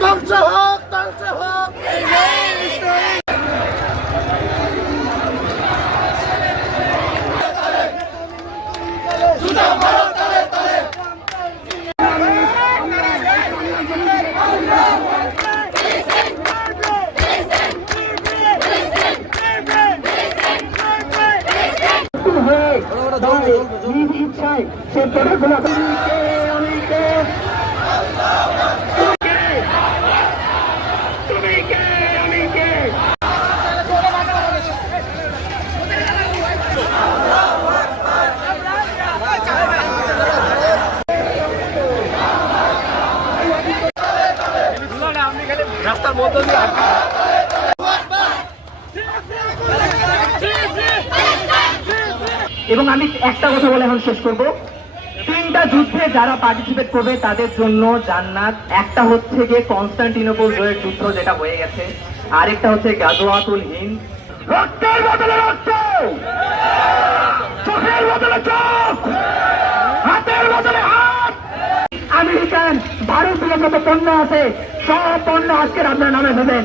ধ্বংস হোক, ধ্বংস হোক। ইচ্ছায় সে পড়াগুলো রাস্তার মধ্যে দিয়ে এবং আমি একটা কথা বলে এখন শেষ করব। তিনটা যুদ্ধে যারা পার্টিসিপেট করবে তাদের জন্য জান্নাত। একটা হচ্ছে গিয়ে কনস্টান্টিনোপল জয়ের যুদ্ধ যেটা হয়ে গেছে, আরেকটা হচ্ছে গাজওয়াতুল হিন্দ। রক্তের বদলে রক্ত, চোখের বদলে চোখ, হাতের বদলে হাত। আমেরিকান ভারতীয় যত পণ্য আছে সব পণ্য আজকের আপনার নামে দেবেন।